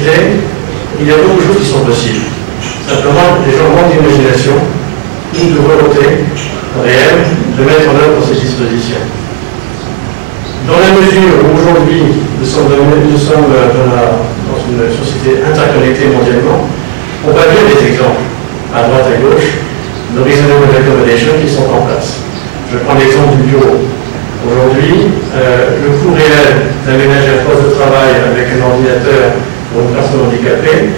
Il y a beaucoup de choses qui sont possibles. Simplement, les gens manquent d'imagination ou de volonté réelle de mettre en œuvre ces dispositions. Dans la mesure où aujourd'hui nous sommes dans une société interconnectée mondialement, on voit bien des exemples à droite et à gauche de reasonable accommodation qui sont en place. Je prends l'exemple du bureau. Aujourd'hui, le coût réel d'aménager un poste de travail avec un ordinateur pour une personne handicapée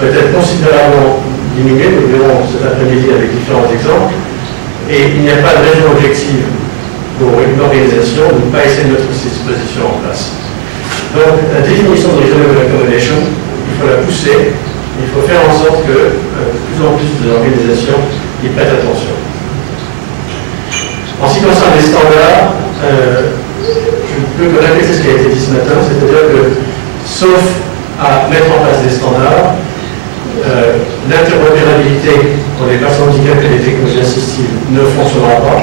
peut être considérablement diminué. Nous verrons cet après-midi avec différents exemples. Et il n'y a pas de raison objective pour une organisation de ne pas essayer de mettre ces dispositions en place. Donc, la définition de reasonable accommodation, il faut la pousser, il faut faire en sorte que de plus en plus d'organisations y prêtent attention. En ce qui concerne les standards, je ne peux que répéter ce qui a été dit ce matin, c'est-à-dire que, sauf à mettre en place des standards, l'interopérabilité pour les personnes handicapées et les technologies assistives ne fonctionnera pas.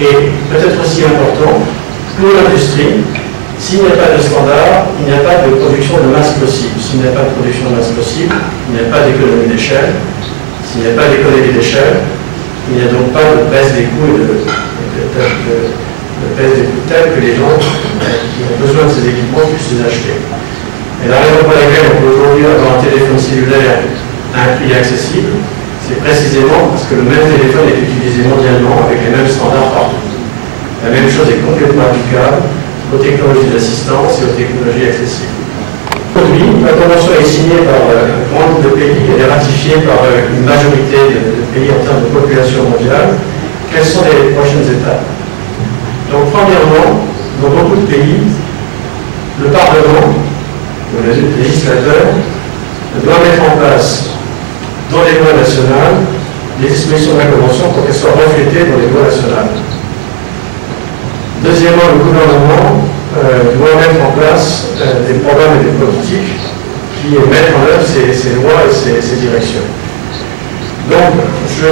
Et peut-être aussi important, pour l'industrie, s'il n'y a pas de standard, il n'y a pas de production de masse possible. S'il n'y a pas de production de masse possible, il n'y a pas d'économie d'échelle. S'il n'y a pas d'économie d'échelle, il n'y a donc pas de baisse des coûts et de baisse des coûts tels que les gens qui ont besoin de ces équipements puissent les acheter. Et la raison pour laquelle on peut aujourd'hui avoir un téléphone cellulaire à un prix accessible, c'est précisément parce que le même téléphone est utilisé mondialement avec les mêmes standards partout. La même chose est complètement applicable aux technologies d'assistance et aux technologies accessibles. Aujourd'hui, la convention est signée par un grand nombre de pays, elle est ratifiée par une majorité de pays en termes de population mondiale. Quelles sont les prochaines étapes? Donc, premièrement, dans beaucoup de pays, le Parlement, le législateur, doit mettre en place dans les lois nationales les dispositions de la Convention pour qu'elles soient reflétées dans les lois nationales. Deuxièmement, le gouvernement doit mettre en place des programmes et des politiques qui mettent en œuvre ces lois et ces directions. Donc, je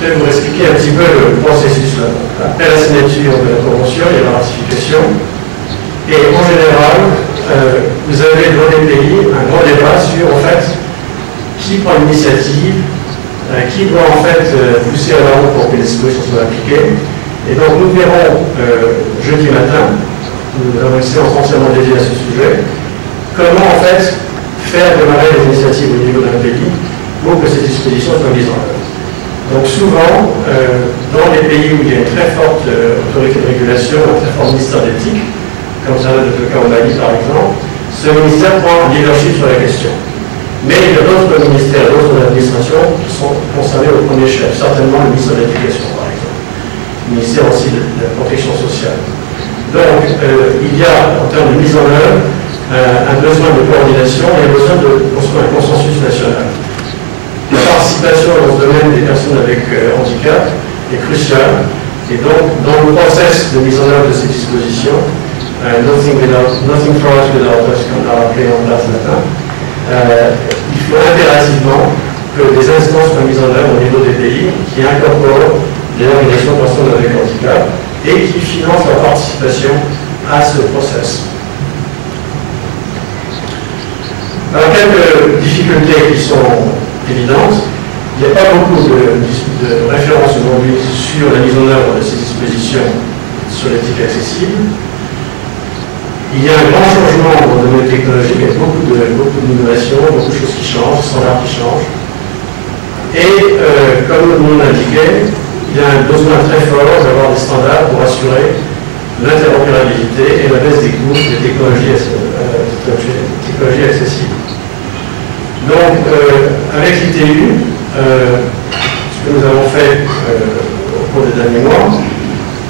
vais vous expliquer un petit peu le processus. Après la signature de la Convention, il y a la ratification. Et en général, vous avez dans les pays un grand débat sur, en fait, qui prend l'initiative, qui doit en fait pousser à l'avant pour que les dispositions soient appliquées. Et donc nous verrons jeudi matin, nous avons une séance entièrement dédiée à ce sujet, comment en fait faire démarrer les initiatives au niveau d'un pays pour que ces dispositions soient mises en œuvre. Donc souvent, dans les pays où il y a une très forte autorité de régulation, un très fort ministère d'éthique, comme ça va être le cas au Mali par exemple, ce ministère prend un leadership sur la question. Mais il y a d'autres ministères, d'autres administrations qui sont concernés au premier chef, certainement le ministère de l'Éducation par exemple, le ministère aussi de la protection sociale. Donc il y a, en termes de mise en œuvre, un besoin de coordination et un besoin de construire un consensus national. La participation dans ce domaine des personnes avec handicap est cruciale, et donc dans le process de mise en œuvre de ces dispositions, nothing for us without us, comme on l'a appelé en place ce matin, il faut impérativement que des instances soient mises en œuvre au niveau des pays qui incorporent les organisations de personnes avec handicap et qui financent leur participation à ce process. Alors, quelques difficultés qui sont évidentes. Il n'y a pas beaucoup de références aujourd'hui sur la mise en œuvre de ces dispositions sur l'éthique accessible. Il y a un grand changement dans le domaine technologique, il y a beaucoup d'innovations, beaucoup de choses qui changent, standards qui changent. Et comme nous l'indiquait, il y a un besoin très fort d'avoir des standards pour assurer l'interopérabilité et la baisse des coûts des technologies accessibles. Donc, avec l'ITU, ce que nous avons fait au cours des derniers mois,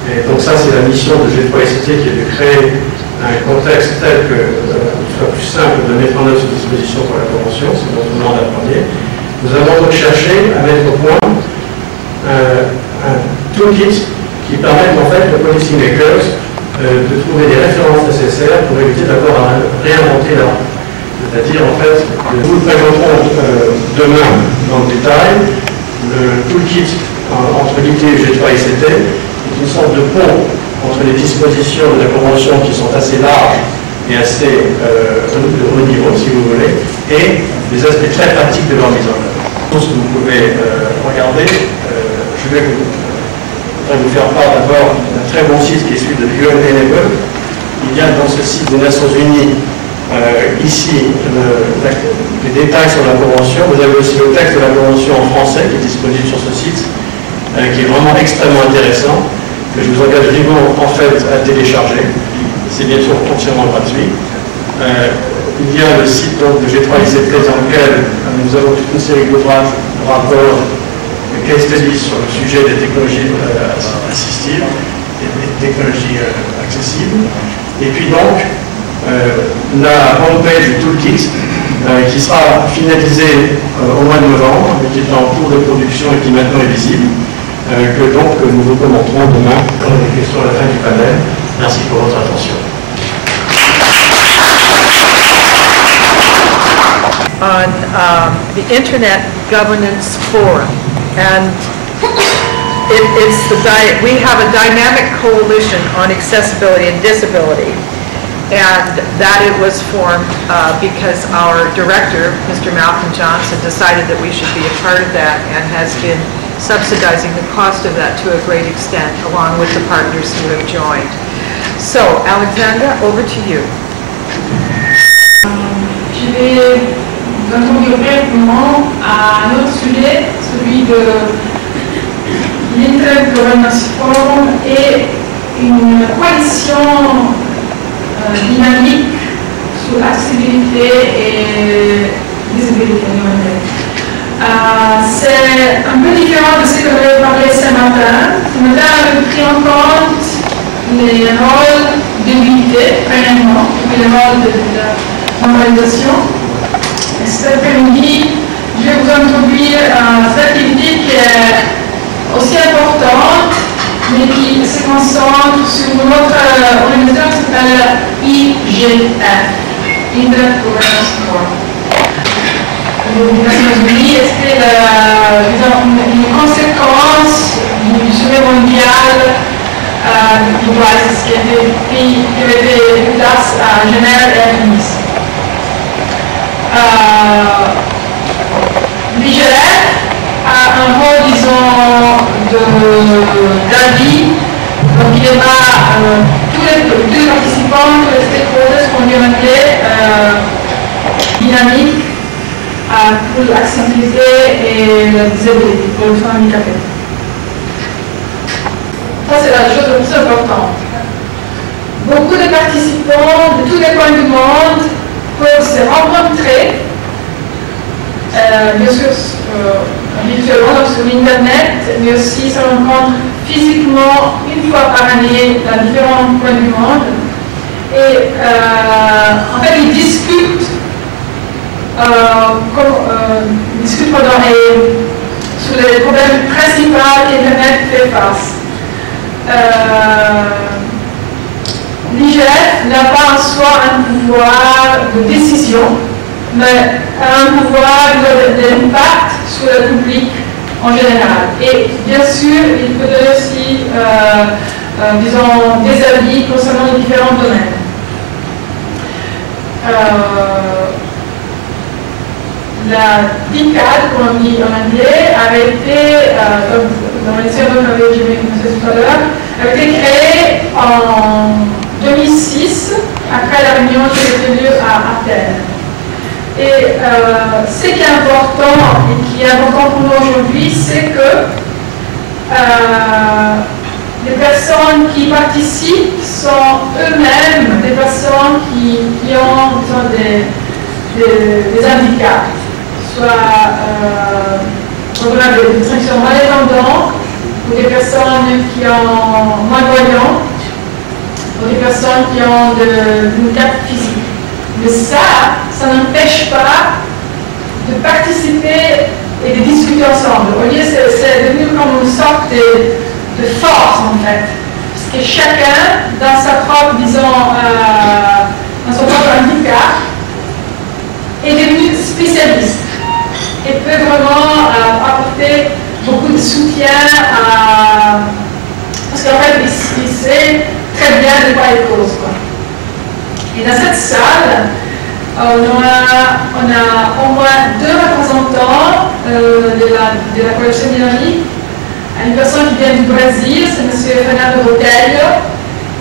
et donc ça c'est la mission de G3ICT qui est de créer un contexte tel que soit plus simple de mettre en œuvre ces dispositions pour la Convention, c'est notre mandat premier. Nous avons donc cherché à mettre au point un toolkit qui permet en fait aux policy makers de trouver des références nécessaires pour éviter d'avoir à réinventer la roue. C'est-à-dire en fait, nous vous présenterons demain dans le détail le toolkit entre l'ITU et G3ICT, qui est une sorte de pont entre les dispositions de la Convention qui sont assez larges et assez de haut niveau, si vous voulez, et des aspects très pratiques de leur mise en œuvre. Tout ce que vous pouvez regarder, je vais vous faire part d'abord d'un très bon site qui est celui de l'UNENEBE. Il y a dans ce site des Nations Unies, ici, les détails sur la Convention. Vous avez aussi le texte de la Convention en français qui est disponible sur ce site, qui est vraiment extrêmement intéressant, que je vous engage vivement en fait à télécharger. C'est bien sûr entièrement gratuit. Il y a le site donc, de G3ICT dans lequel nous avons toute une série d'ouvrages, de rapports, de case studies sur le sujet des technologies assistives et des technologies accessibles. Et puis donc, la homepage du toolkit qui sera finalisée au mois de novembre, mais qui est en cours de production et qui maintenant est visible, que donc nous vous commenterons demain dans les questions à la fin du panel. Merci pour votre attention. On the Internet Governance Forum, and we have a dynamic coalition on accessibility and disability, and that it was formed because our director, Mr. Malcolm Johnson, decided that we should be a part of that and has been subsidizing the cost of that to a great extent, along with the partners who have joined. So, Alexandra, over to you. Je vais vous introduire brièvement à un autre sujet, celui de l'Internet Governance Forum et une coalition dynamique sur l'accessibilité et visibilité numérique. C'est un peu différent de ce que j'avais parlé ce matin. Ce matin, on a pris en compte les rôles d'utilité, premièrement, et les rôles de la normalisation. Et cet après-midi, je vais vous introduire cette activité qui est aussi importante, mais qui se concentre sur notre organisation qui s'appelle IGF, Internet Governance Forum. Les Nations Unies, c'était une conséquence du sommet mondial du Devices qui avait été place à Genève et à Tunis. L'IGF a un rôle, disons, d'avis. Donc il y aura tous les participants, tous les stakeholders qu'on vient appeler dynamiques pour l'accessibilité et la disabilité, pour les personnes handicapées. Ça, c'est la chose la plus importante. Beaucoup de participants de tous les coins du monde peuvent se rencontrer, bien sûr virtuellement sur l'Internet, mais aussi se rencontrent physiquement une fois par année dans différents coins du monde. Et en fait, ils discutent sur les problèmes principaux qu'Internet fait face. L'IGF n'a pas en soi un pouvoir de décision, mais un pouvoir d'impact sur le public en général. Et bien sûr, il peut donner aussi, disons, des avis concernant les différents domaines. La DICAD, comme on dit en anglais, avait été, dans les séries que j'ai mentionné tout à l'heure, a été créée en 2006, après la réunion qui a eu lieu à Athènes. Et ce qui est important et qui est important pour nous aujourd'hui, c'est que les personnes qui participent sont eux-mêmes des personnes qui ont des handicaps, soit des distractions malentendantes, ou des personnes qui ont malvoyants, ou des personnes qui ont des handicaps physiques. Mais ça n'empêche pas de participer et de discuter ensemble. Au lieu, c'est devenu comme une sorte de force en fait. Parce que chacun, dans sa propre, disons, dans son propre handicap, est devenu spécialiste et peut vraiment apporter beaucoup de soutien parce qu'en fait, il sait très bien de quoi il cause. Et dans cette salle, on a au moins 2 représentants de la collection dynamique. Une personne qui vient du Brésil, c'est M. Fernando Botelho,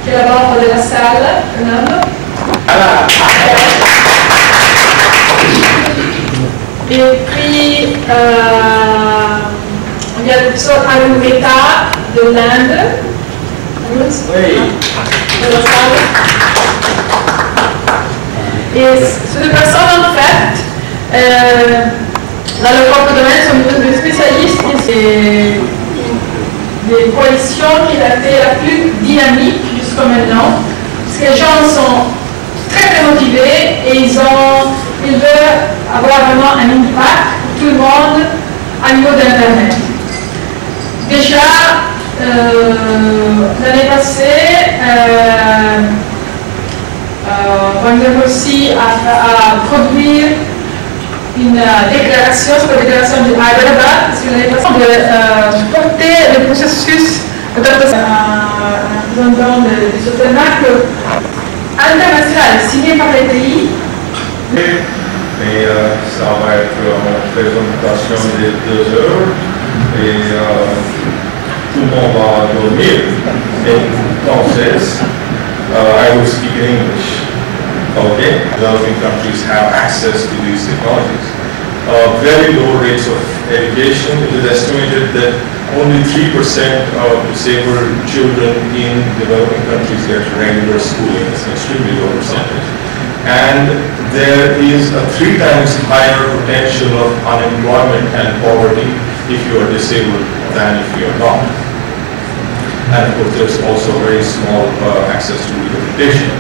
qui est là bas de la salle. Fernando. Et puis, il y a le professeur Alumeta de l'Inde. Oui. De la salle. Et ces 2 personnes, en fait, dans le propre domaine, sont des spécialistes et des coalitions qui a été la plus dynamique jusqu'à maintenant. Parce que les gens sont très motivés et ils veulent avoir vraiment un impact pour tout le monde à niveau d'Internet. Déjà, l'année passée, on a réussi à produire une déclaration, c'est la déclaration du Hyderabad, parce que l'année passée, de porter le processus de un représentant du Sotelmac international signé par les pays. Mais ça va être une présentation de 2 heures et tout le monde va dormir. Entonces, I will speak in English. Okay, developing countries have access to these technologies. Very low rates of education. It is estimated that only 3% of disabled children in developing countries get regular schooling. It's an extremely low percentage. And there is a 3 times higher potential of unemployment and poverty if you are disabled than if you are not. And of course, there's also very small access to rehabilitation.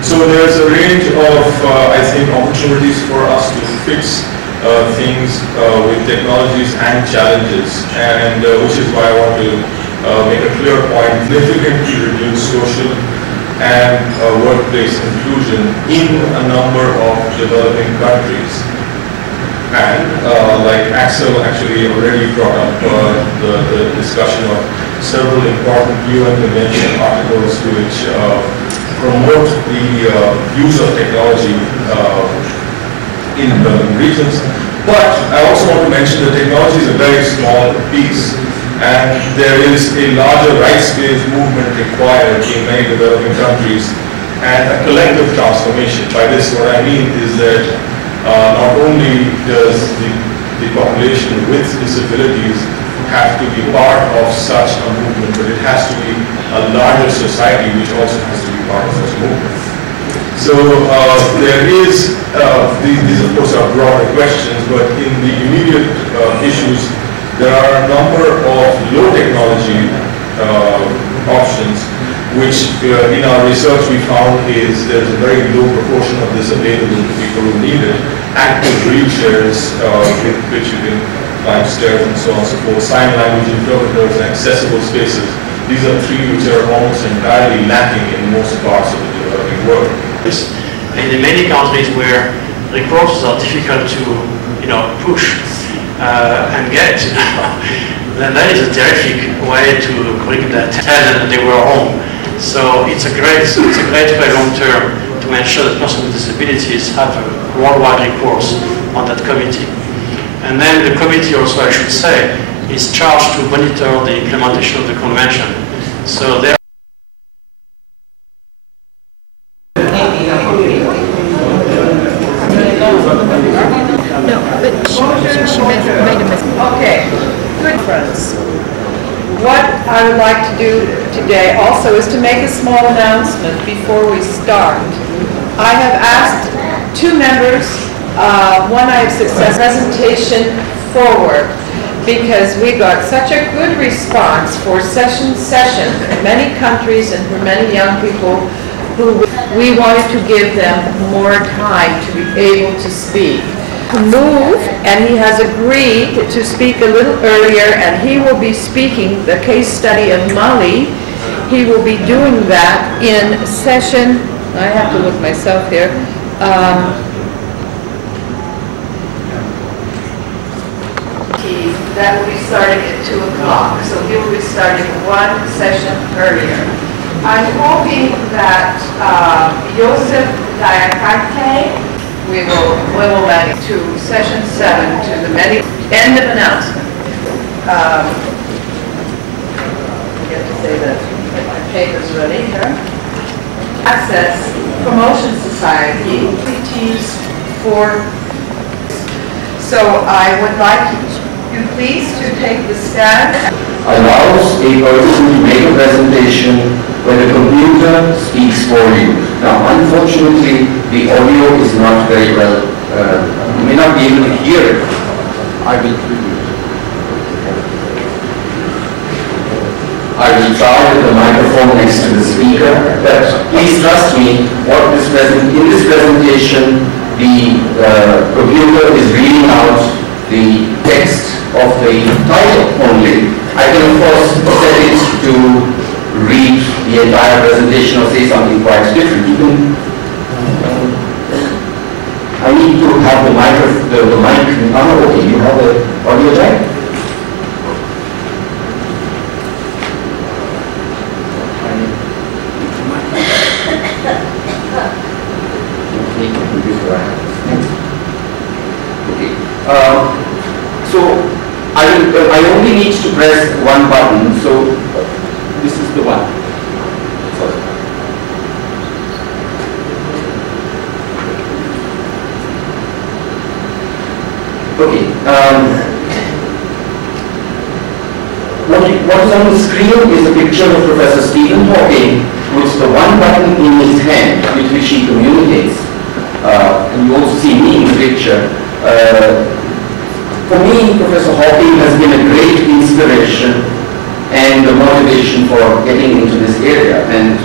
So there's a range of, I think, opportunities for us to fix things with technologies and challenges, and which is why I want to make a clear point: significantly reduce social and workplace inclusion in a number of developing countries. And like Axel actually already brought up the discussion of several important UN Convention articles which promote the use of technology in developing regions. But I also want to mention that technology is a very small piece, and there is a larger rights-based movement required in many developing countries, and a collective transformation. By this, what I mean is that not only does the population with disabilities have to be part of such a movement, but it has to be a larger society which also has to be part of such a movement. So there is, these of course are broader questions, but in the immediate issues, there are a number of low technology options, which in our research we found is there's a very low proportion of this available to people who need it. Active wheelchairs with which you can climb stairs and so on and so forth, sign language interpreters, and accessible spaces. These are 3 which are almost entirely lacking in most parts of the developing world. And in many countries where resources are difficult to, push and get, then that is a terrific way to bring that tell them that they were home. So it's a great way long term to make sure that persons with disabilities have a worldwide recourse on that committee. And then the committee also, I should say, is charged to monitor the implementation of the convention. So there. No, but she made a mistake. Okay, good friends. What I would like to do today also is to make a small announcement before we start. I have asked 2 members, one I have success presentation forward, because we got such a good response for session in many countries and for many young people who we wanted to give them more time to be able to speak. Move, and he has agreed to speak a little earlier, and he will be speaking the case study of Mali. He will be doing that in session, I have to look myself here, that will be starting at 2 o'clock, so he will be starting 1 session earlier. I'm hoping that Joseph Diakate, we will add to session 7 to the end of announcement. I get to say that my paper's ready here. Access Promotion Society, PTs for. So I would like you please to take the stand. Allows a person to make a presentation when the computer speaks for you. Now, unfortunately, the audio is not very well, you may not be able to hear it. I will try with the microphone next to the speaker, but please trust me, in this presentation, the computer is reading out the text of the title only. I can of course set it to read the entire presentation or say something quite different. I need to have the mic. Oh, okay, you have the audio jack? So I only need to press one button, so this is the one. Sorry. Okay. What is on the screen is a picture of Professor Stephen Hawking with the one button in his hand with which he communicates. And you also see me in the picture. For me, Professor Hawking has been a great inspiration and a motivation for getting into this area. And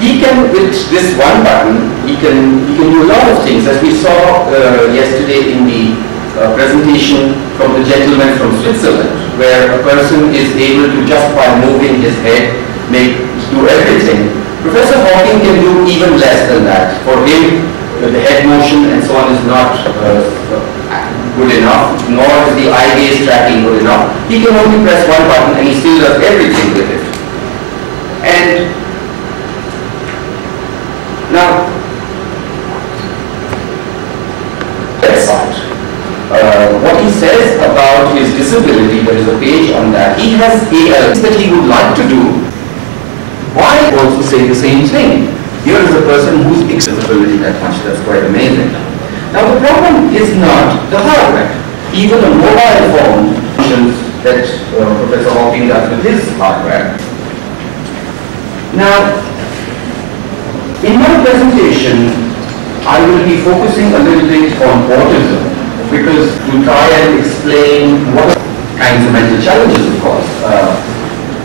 he can, with this one button, he can do a lot of things. As we saw yesterday in the presentation from the gentleman from Switzerland, where a person is able to, just by moving his head, do everything. Professor Hawking can do even less than that. For him, the head motion and so on is not good enough, nor is the eye gaze tracking good enough. He can only press one button and he still does everything with it. And now, website. What he says about his disability, there is a page on that. He has ALS that he would like to do. Why also say the same thing? Here is a person whose disability that much, that's quite amazing. Now the problem is not the hardware. Even a mobile phone functions that Professor Hawking does with his hardware. Now, in my presentation, I will be focusing a little bit on autism, because to try and explain what kinds of mental challenges, of course.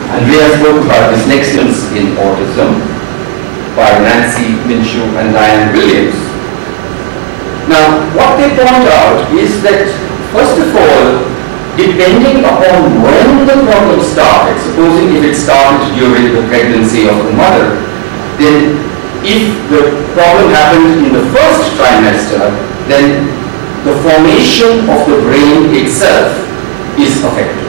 Andrea spoke about dyslexia in autism by Nancy Minshew and Diane Williams. Now, what they point out is that, first of all, depending upon when the problem started, supposing if it started during the pregnancy of the mother, then if the problem happened in the first trimester, then the formation of the brain itself is affected.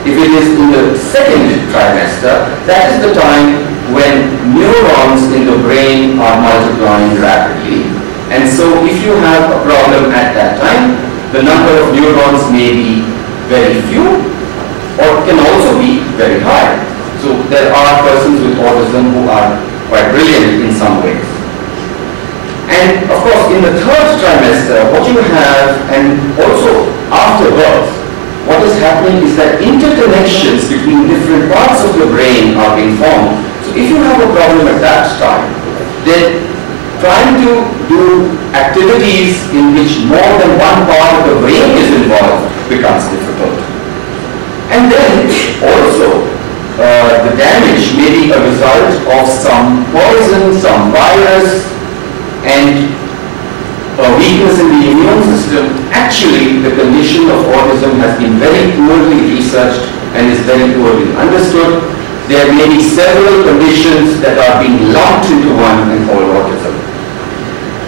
If it is in the second trimester, that is the time when neurons in the brain are multiplying rapidly. And so if you have a problem at that time, the number of neurons may be very few or can also be very high. So there are persons with autism who are quite brilliant in some ways. And of course, in the third trimester, what you have, and also after birth, what is happening is that interconnections between different parts of the brain are being formed. So if you have a problem at that time, then trying to do activities in which more than one part of the brain is involved becomes difficult. And then also the damage may be a result of some poison, some virus, and a weakness in the immune system. Actually, the condition of autism has been very poorly researched and is very poorly understood. There may be several conditions that are being lumped into one and called autism.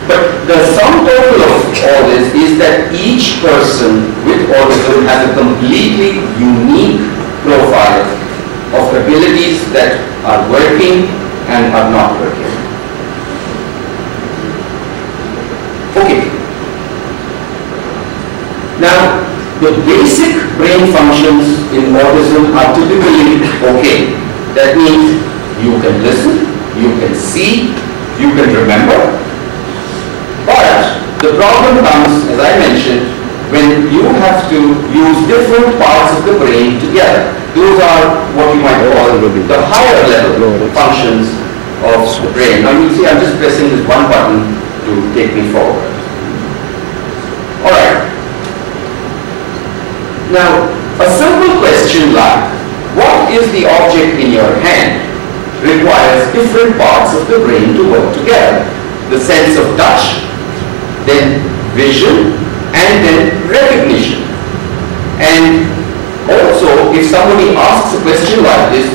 But the sum total of all this is that each person with autism has a completely unique profile of abilities that are working and are not working. Okay. Now, the basic brain functions in autism are typically okay. That means you can listen, you can see, you can remember. But the problem comes, as I mentioned, when you have to use different parts of the brain together. Those are what you might call the higher level functions of the brain. Now you see I'm just pressing this one button to take me forward. Alright. Now, a simple question like, what is the object in your hand? Requires different parts of the brain to work together. The sense of touch, then vision, and then recognition. And also, if somebody asks a question like this,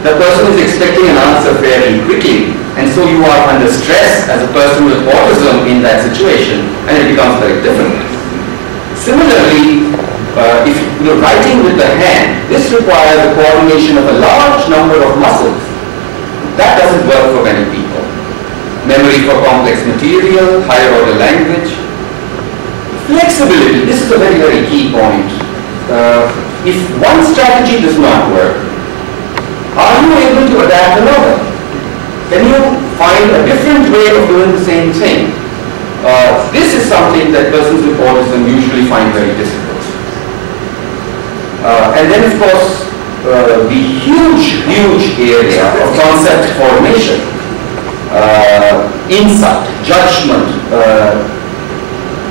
the person is expecting an answer fairly quickly, and so you are under stress as a person with autism in that situation, and it becomes very difficult. Similarly, if you're writing with the hand, this requires the coordination of a large number of muscles. That doesn't work for many people. Memory for complex material, higher order language. Flexibility, this is a very, very key point. If one strategy does not work, are you able to adapt another? Can you find a different way of doing the same thing? This is something that persons with autism usually find very difficult. And then of course, the huge area of concept formation, insight, judgment,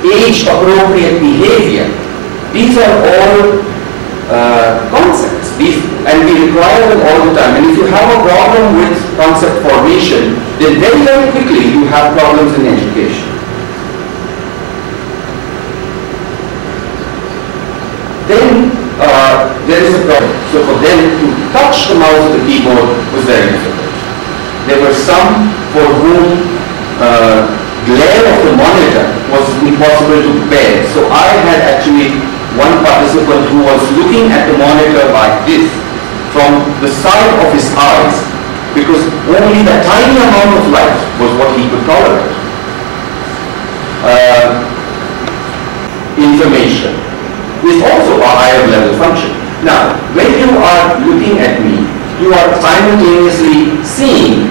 age-appropriate behavior. These are all concepts, and we require them all the time. And if you have a problem with concept formation, then very, very quickly you have problems in education. Then there is a problem. So for them to touch the mouse of the keyboard was very difficult. There were some for whom glare of the monitor was impossible to bear. So I had actually one participant who was looking at the monitor like this from the side of his eyes, because only the tiny amount of light was what he could tolerate. Information is also a higher level function. Now, when you are looking at me, you are simultaneously seeing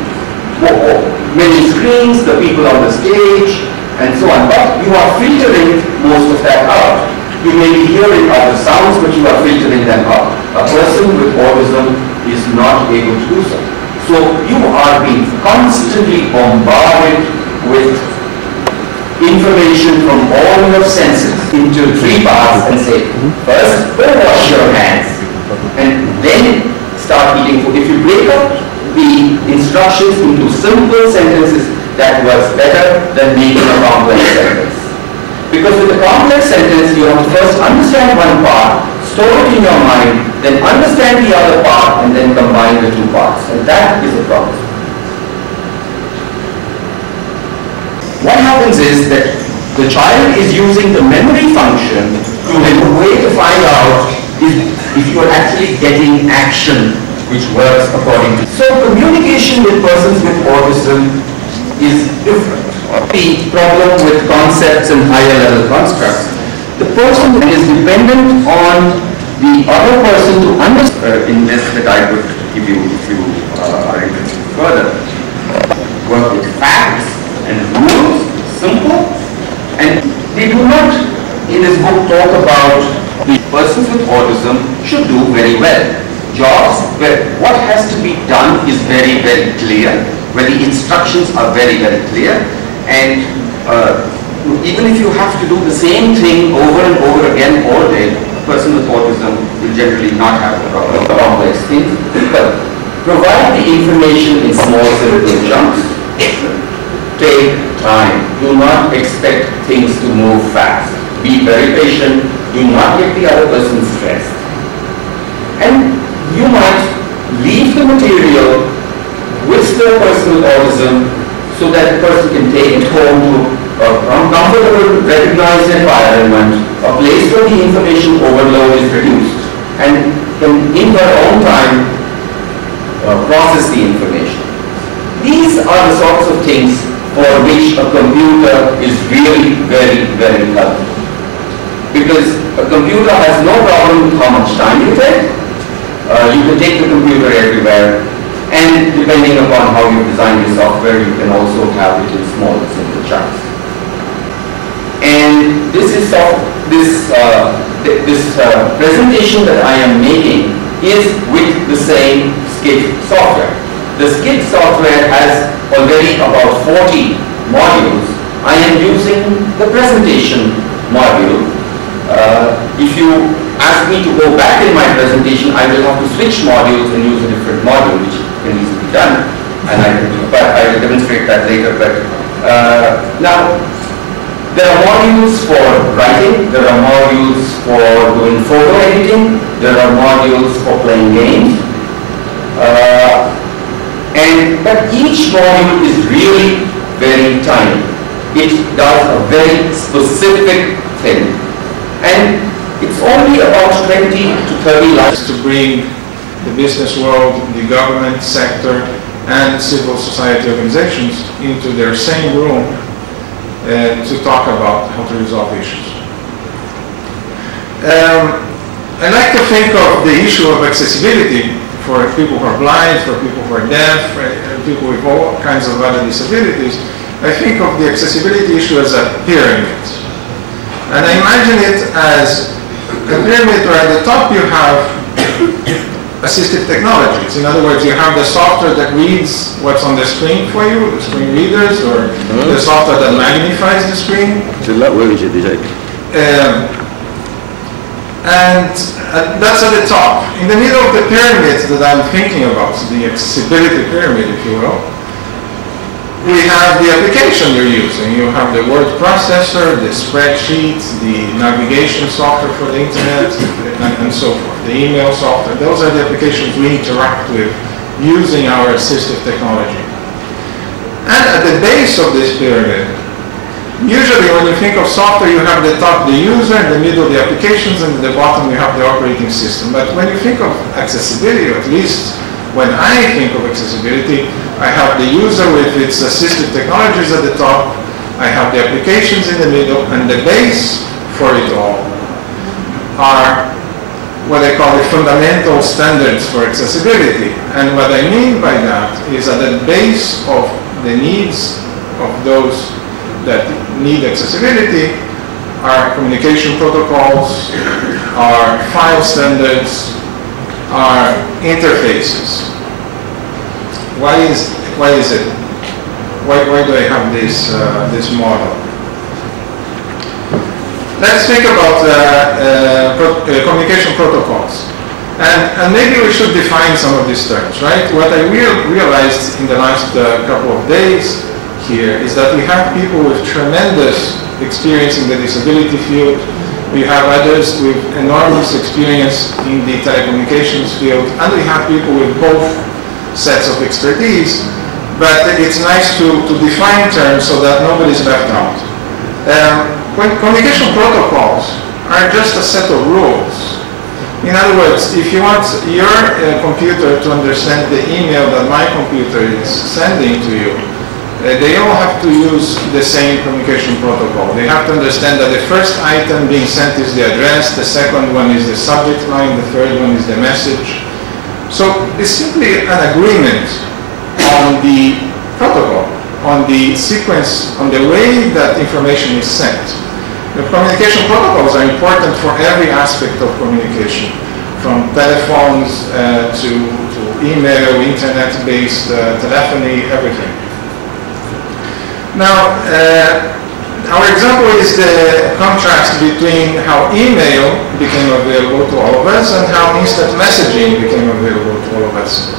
many screens, the people on the stage, and so on, but you are filtering most of that out. You may be hearing other sounds, but you are filtering them out. A person with autism is not able to do so. So you are being constantly bombarded with information from all your senses into three parts and say, first, go wash your hands, and then start eating food. If you break up the instructions into simple sentences, that works better than making a complex sentence. Because with a complex sentence, you have to first understand one part, store it in your mind, then understand the other part, and then combine the two parts. And that is the problem. What happens is that the child is using the memory function to a way to find out if you are actually getting action which works according to. So communication with persons with autism is different. The problem with concepts and higher level constructs, the person is dependent on the other person to understand. In this that I would give you, if you are interested further, work with facts and rules, simple, and they do not in this book talk about the persons with autism should do very well. Jobs where what has to be done is very, very clear, where the instructions are very, very clear, and even if you have to do the same thing over and over again all day, a person with autism will generally not have a problem. Complex things, but provide the information in small, simple chunks. Take time. Do not expect things to move fast. Be very patient. Do not get the other person stressed. And you might leave the material with the person with autism so that the person can take it home to a comfortable, recognized environment, a place where the information overload is reduced, and can, in their own time, process the information. These are the sorts of things for which a computer is really very, very helpful. Because a computer has no problem with how much time you take. You can take the computer everywhere, and depending upon how you design your software, you can also have it in small, simple chunks. And this is this presentation that I am making is with the same SCID software. The SCID software has already about 40 modules. I am using the presentation module. If you ask me to go back in my presentation, I will have to switch modules and use a different module, which can easily be done, and I will demonstrate that later. But now, there are modules for writing, there are modules for doing photo editing, there are modules for playing games, but each module is really very tiny. It does a very specific thing, and it's only about 20 to 30 lines. To bring the business world, the government sector, and civil society organizations into their same room to talk about how to resolve issues. I like to think of the issue of accessibility for people who are blind, for people who are deaf, for people with all kinds of other disabilities. I think of the accessibility issue as a pyramid. And I imagine it as a pyramid where at the top you have assistive technologies. In other words, you have the software that reads what's on the screen for you, the screen readers, or the software that magnifies the screen. And that's at the top. In the middle of the pyramid that I'm thinking about, the accessibility pyramid, if you will, we have the application you're using. You have the word processor, the spreadsheets, the navigation software for the internet, and so forth, the email software. Those are the applications we interact with using our assistive technology. And at the base of this pyramid, usually when you think of software, you have the top the user, in the middle the applications, and at the bottom you have the operating system. But when you think of accessibility, or at least when I think of accessibility, I have the user with its assistive technologies at the top, I have the applications in the middle, and the base for it all are what I call the fundamental standards for accessibility. And what I mean by that is at the base of the needs of those that need accessibility are communication protocols, are file standards, are interfaces. Why is it? Why do I have this model? Let's think about communication protocols. And maybe we should define some of these terms, right? What I realized in the last couple of days here is that we have people with tremendous experience in the disability field. We have others with enormous experience in the telecommunications field, and we have people with both sets of expertise. But it's nice to define terms so that nobody's left out. Communication protocols are just a set of rules. In other words, if you want your computer to understand the email that my computer is sending to you, they all have to use the same communication protocol. They have to understand that the first item being sent is the address, the second one is the subject line, the third one is the message. So it's simply an agreement on the protocol, on the sequence, on the way that information is sent. The communication protocols are important for every aspect of communication, from telephones to email, internet-based telephony, everything. Now, our example is the contrast between how email became available to all of us and how instant messaging became available to all of us.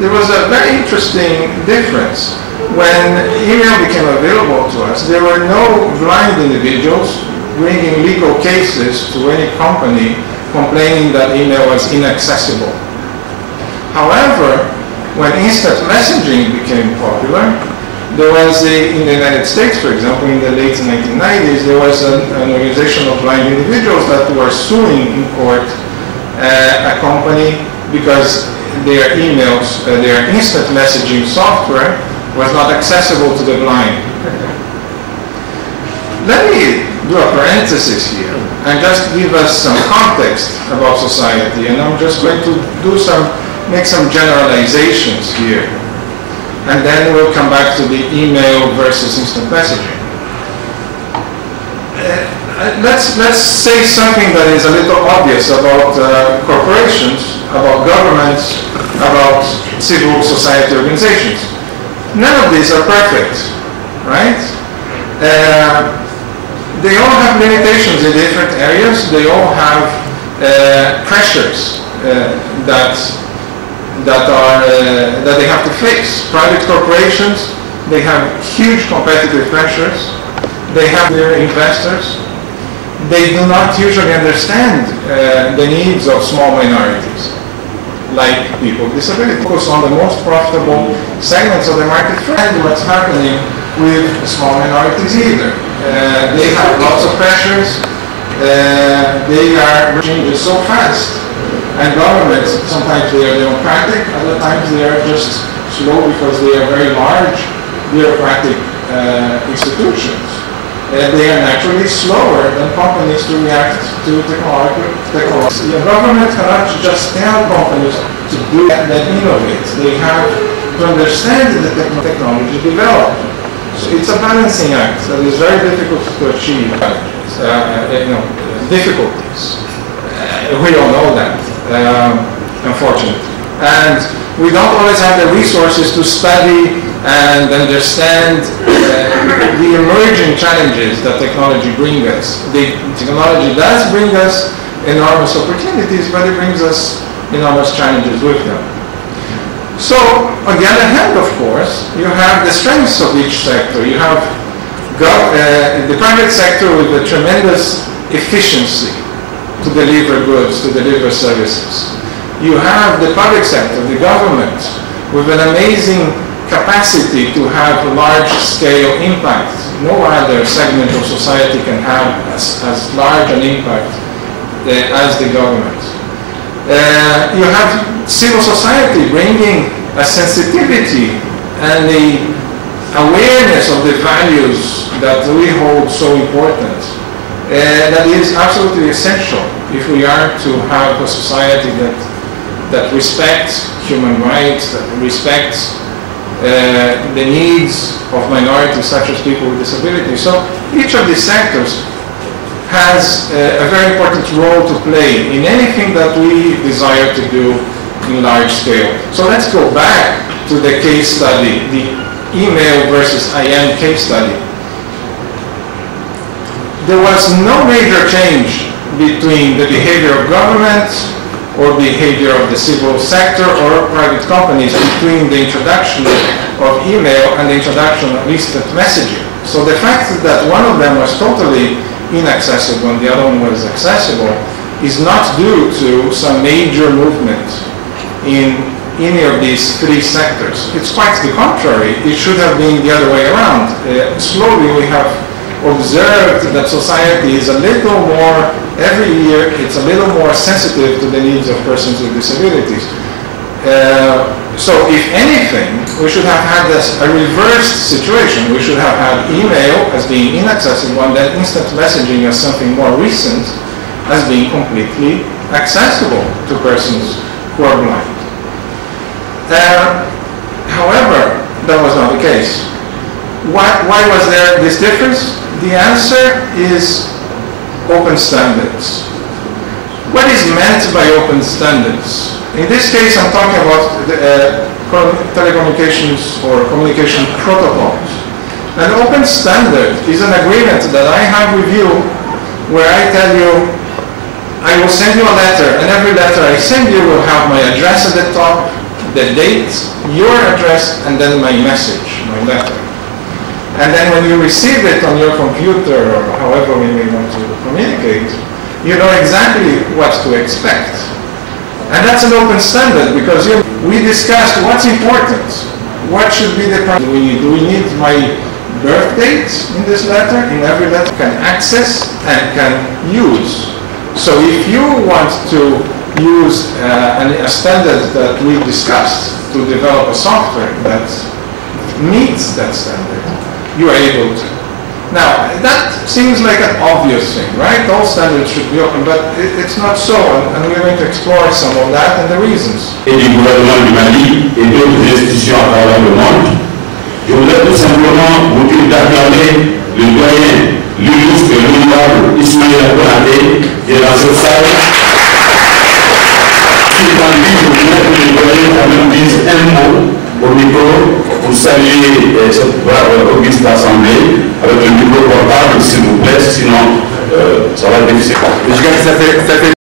There was a very interesting difference. When email became available to us, there were no blind individuals bringing legal cases to any company complaining that email was inaccessible. However, when instant messaging became popular, there was in the United States, for example, in the late 1990s, there was an organization of blind individuals that were suing in court a company because their emails, their instant messaging software was not accessible to the blind. Let me do a parenthesis here and just give us some context about society, and I'm just going to make some generalizations here, and then we'll come back to the email versus instant messaging. Let's say something that is a little obvious about corporations, about governments, about civil society organizations. None of these are perfect, right? They all have limitations in different areas. They all have pressures that they have to face. Private corporations, they have huge competitive pressures. They have their investors. They do not usually understand the needs of small minorities, like people with disabilities. Focus on the most profitable segments of the market and what's happening with small minorities either. They have lots of pressures. They are changing so fast. And governments, sometimes they are democratic, other times they are just slow because they are very large bureaucratic institutions. They are naturally slower than companies to react to technology. The government cannot just tell companies to do that innovate. They have to understand that the technology developed. So it's a balancing act that is very difficult to achieve. Difficulties. We all know that, unfortunately. And we don't always have the resources to study and understand the emerging challenges that technology brings us. The technology does bring us enormous opportunities, but it brings us enormous challenges with them. So, on the other hand, of course, you have the strengths of each sector. You have the private sector with a tremendous efficiency to deliver goods, to deliver services. You have the public sector, the government, with an amazing capacity to have large-scale impact. No other segment of society can have as large an impact as the government. You have civil society bringing a sensitivity and the awareness of the values that we hold so important. That is absolutely essential if we are to have a society that respects human rights, that respects the needs of minorities such as people with disabilities. So each of these sectors has a very important role to play in anything that we desire to do in large scale. So let's go back to the case study, the email versus IM case study. There was no major change between the behavior of government or behavior of the civil sector or private companies between the introduction of email and the introduction of instant messaging. So the fact that one of them was totally inaccessible and the other one was accessible is not due to some major movement in any of these three sectors. It's quite the contrary. It should have been the other way around. Slowly we have observed that society is a little more, every year, it's a little more sensitive to the needs of persons with disabilities. So if anything, we should have had a reversed situation. We should have had email as being inaccessible and then instant messaging as something more recent as being completely accessible to persons who are blind. However, that was not the case. Why was there this difference? The answer is open standards. What is meant by open standards? In this case, I'm talking about telecommunications or communication protocols. An open standard is an agreement that I have with you where I tell you, I will send you a letter, and every letter I send you will have my address at the top, the date, your address, and then my message, my letter. And then when you receive it on your computer or however we may want to communicate, you know exactly what to expect. And that's an open standard because we discussed what's important. What should be the priority? Do we need my birth date in this letter? In every letter can access and can use. So if you want to use a standard that we discussed to develop a software that meets that standard, you are able to. Now, that seems like an obvious thing, right? All standards should be open, but it's not so, and we're going to explore some of that and the reasons. Et du gouvernement du Mali et d'autres institutions à travers le monde, je voudrais tout simplement vous dire d'accorder le doyen, l'illustre et l'honorable Ismaïla Konaté, qui est dans cette salle. Si dans lui, je voudrais que le doyen quand même dise un mot au micro pour saluer cette auguste assemblée avec le micro portable, s'il vous plaît, sinon ça va être difficile.